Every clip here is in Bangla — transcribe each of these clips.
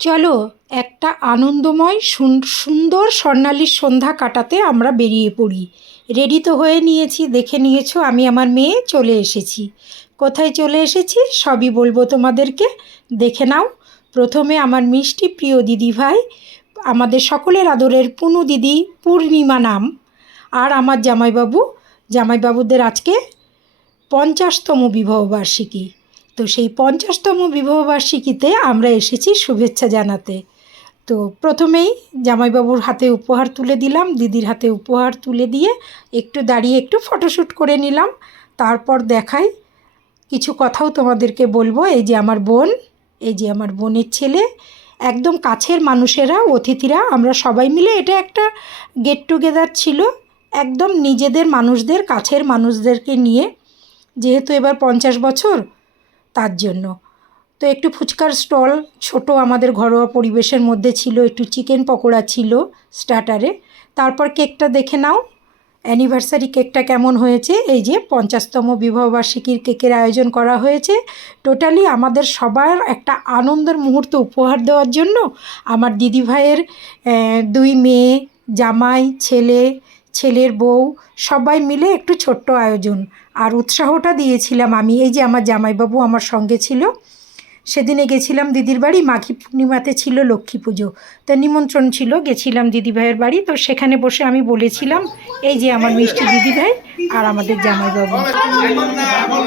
চলো একটা আনন্দময় সুন্দর স্বর্ণালীর সন্ধ্যা কাটাতে আমরা বেরিয়ে পড়ি। রেডি তো হয়ে নিয়েছি, দেখে নিয়েছো আমি আমার মেয়ে চলে এসেছি। কোথায় চলে এসেছি সবই বলবো তোমাদেরকে, দেখে নাও। প্রথমে আমার মিষ্টি প্রিয় দিদিভাই, আমাদের সকলের আদরের পুনু দিদি, পূর্ণিমা নাম, আর আমার জামাইবাবুদের আজকে 50তম বিবাহবার্ষিকী। তো সেই 50তম বিবাহবার্ষিকীতে আমরা এসেছি শুভেচ্ছা জানাতে। তো প্রথমেই জামাইবাবুর হাতে উপহার তুলে দিলাম, দিদির হাতে উপহার তুলে দিয়ে একটু দাঁড়িয়ে একটু ফটোশ্যুট করে নিলাম। তারপর দেখাই, কিছু কথাও তোমাদেরকে বলবো। এই যে আমার বোন, এই যে আমার বোনের ছেলে, একদম কাছের মানুষেরা, অতিথিরা, আমরা সবাই মিলে, এটা একটা গেট টুগেদার ছিল, একদম নিজেদের মানুষদের, কাছের মানুষদেরকে নিয়ে, যেহেতু এবার 50 বছর, তার জন্য। তো একটু ফুচকার স্টল ছোট আমাদের ঘরোয়া পরিবেশের মধ্যে ছিল, একটু চিকেন পকোড়া ছিল স্টার্টারে। তারপর কেকটা দেখে নাও, অ্যানিভার্সারি কেকটা কেমন হয়েছে। এই যে 50তম বিবাহবার্ষিকীর কেকের আয়োজন করা হয়েছে। টোটালি আমাদের সবার একটা আনন্দের মুহূর্ত উপহার দেওয়ার জন্য আমার দিদিভাইয়ের 2 মেয়ে, জামাই, ছেলের বউ, সবাই মিলে একটু ছোট্ট আয়োজন। আর উৎসাহটা দিয়েছিলাম আমি। এই যে আমার জামাইবাবু আমার সঙ্গে ছিল। সেদিনে গেছিলাম দিদির বাড়ি, মাঘী পূর্ণিমাতে ছিল লক্ষ্মী পুজো, তো নিমন্ত্রণ ছিল, গেছিলাম দিদিভাইয়ের বাড়ি। তো সেখানে বসে আমি বলেছিলাম, এই যে আমার মিষ্টি দিদিভাই আর আমাদের জামাইবাবু।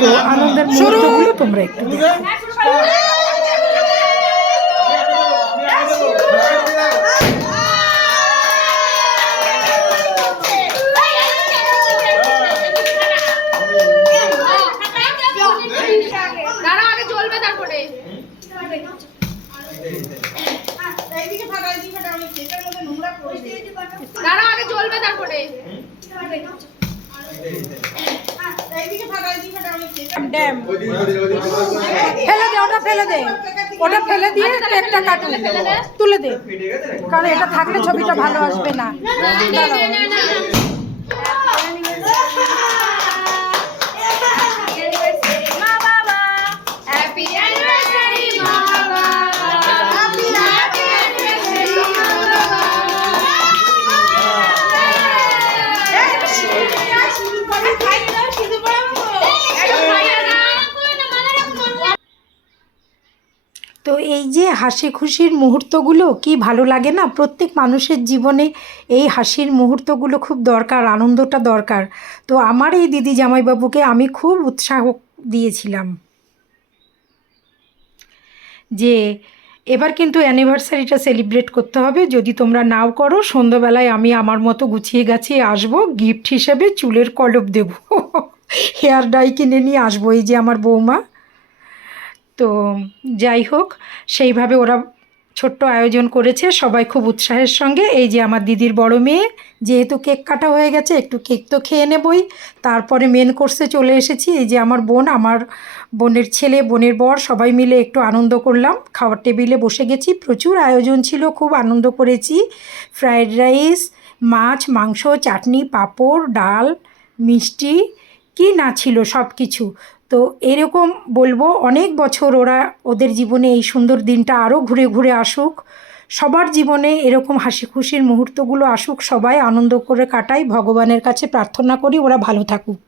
তো আনন্দের মুহূর্তগুলো তোমরা একটু দেখো। ফেলে দে, ওটা ফেলে দে, ওটা ফেলে দিয়ে কেকটা কাটুন, তুলে দে, কারণ এটা থাকলে ছবিটা ভালো আসবে না। তো এই যে হাসি খুশির মুহূর্তগুলো কি ভালো লাগে না? প্রত্যেক মানুষের জীবনে এই হাসির মুহূর্তগুলো খুব দরকার, আনন্দটা দরকার। তো আমার এই দিদি জামাইবাবুকে আমি খুব উৎসাহ দিয়েছিলাম যে এবার কিন্তু অ্যানিভার্সারিটা সেলিব্রেট করতে হবে। যদি তোমরা নাও করো, সন্ধ্যাবেলায় আমি আমার মতো গুছিয়ে গাছিয়ে আসবো, গিফট হিসেবে চুলের কলপ দেবো, হেয়ার ডাই কিনে নিয়ে আসবো। এই যে আমার বৌমা। তো যাই হোক, সেইভাবে ওরা ছোট্ট আয়োজন করেছে, সবাই খুব উৎসাহের সঙ্গে। এই যে আমার দিদির বড় মেয়ে, যেহেতু কেক কাটা হয়ে গেছে, একটু কেক তো খেয়ে নেবই। তারপরে মেন কোর্সে চলে এসেছি। এই যে আমার বোন, আমার বোনের ছেলে, বোনের বর, সবাই মিলে একটু আনন্দ করলাম, খাওয়ার টেবিলে বসে গেছি। প্রচুর আয়োজন ছিল, খুব আনন্দ করেছি। ফ্রায়েড রাইস, মাছ, মাংস, চাটনি, পাঁপড়, ডাল, মিষ্টি, কি না ছিল সব কিছু। তো এরকম বলবো, অনেক বছর ওদের জীবনে এই সুন্দর দিনটা আরও ঘুরে ঘুরে আসুক, সবার জীবনে এরকম হাসি খুশির মুহূর্তগুলো আসুক, সবাই আনন্দ করে কাটাই, ভগবানের কাছে প্রার্থনা করি ওরা ভালো থাকুক।